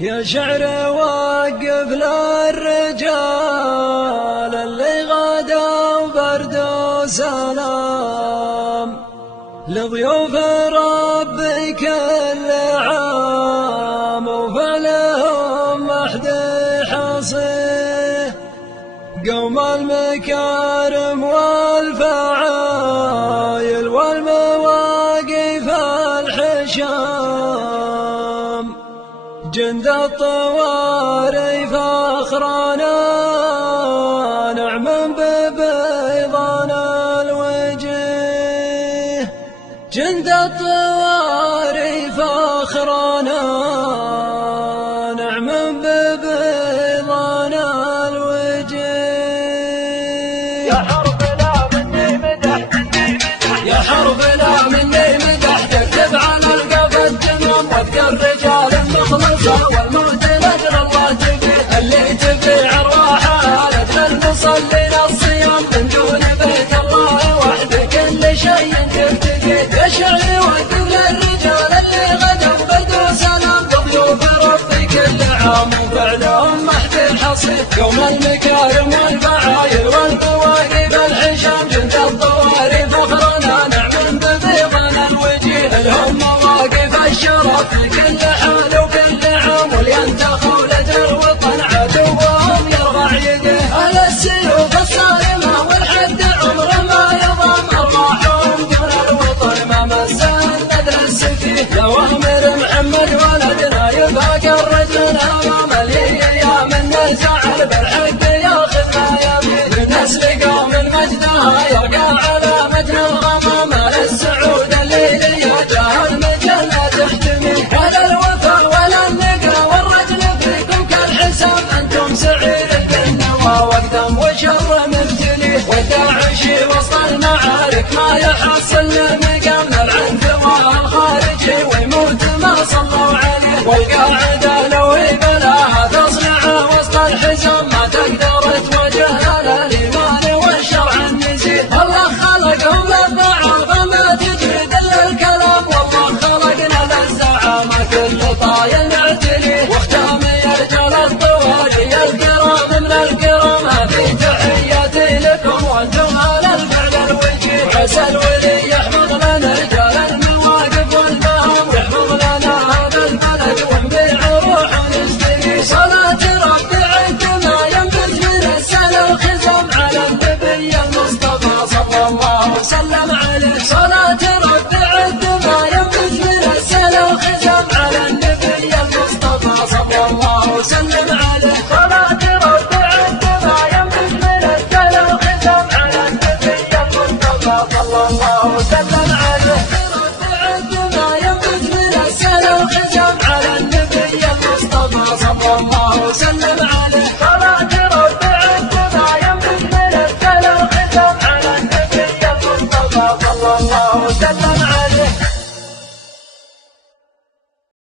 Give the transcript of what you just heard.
يا شعر وقف للرجال اللي غدوا برد وسلام لضيوف ربي كل عام وفعلهم محد حصيه قوم المكارم والفعايل والمواقف الحشام جند الطوارئ فاخرنا نعم ببيضان الوجه جند الطوارئ فاخرنا نعم ببيضان الوجه يا حربنا مني مدح يا حربنا مني مدح تكتب على القف التمام واذكر رجال مخلصة والموت لأجل الله تبي اللي تبيع أرواحها لأجل المصلين الصيام من دون بيت الله وحده كل شيء تفتقي يا شعري وقف للرجال اللي غدوا برد وسلام لضيوف ربي كل عام وفعلهم محد حصيد يوم المكارم والفعايل والمواقف الحشام جند الطوارئ فخرنا نعم ببيضان الوجيه لهم مواقف الشرف في كل حال وكل عام ولينتخوا لجل وطن عدوهم يرفع يده على السيوف الصارمة والحد عمره ما يضام أرواحهم دون الوطن ما مسا النذر السفيه لوامر محمد ولدنا يفاق الرجل أمام الأيام النزاع بالحق ياخذ ما يبي من نسل قوم المجدها يرقى على متن الغمام للسعود الليلي جاه المجلة تحتمي ولا الوفا ولا النقا والرجل فيكم كالحساب أنتم سعير بالنوى واقدم وشر مبتلي والداعشي وسط المعارك ما يحصل للمقام العنف والخارجي ويموت ما صلوا عليه والقاعدة لو بلاها تصنع وسط الحزام ما تقدر تواجه الإيمان والشرع النزيه الله خلقهم للضعافة ما تجري دل الكلام والله خلقنا للزعامة كل طايل نعتليه واختامي رجال الطوارئ الكرام من الكرام هذه تحياتي لكم وانتم على الفعل الوجيه عسى الولي يحفظ لنا رجال المواقف والفهم ويحفظ لنا هذا البلد ونبيع روح ونشتري صلاة ربي عندما ينبت من السنة الخزام على النبي المصطفى صلى الله وسلم عليه صلاة ربي عندما ينبت من السنة الخزام على النبي المصطفى صلى الله وسلم عليه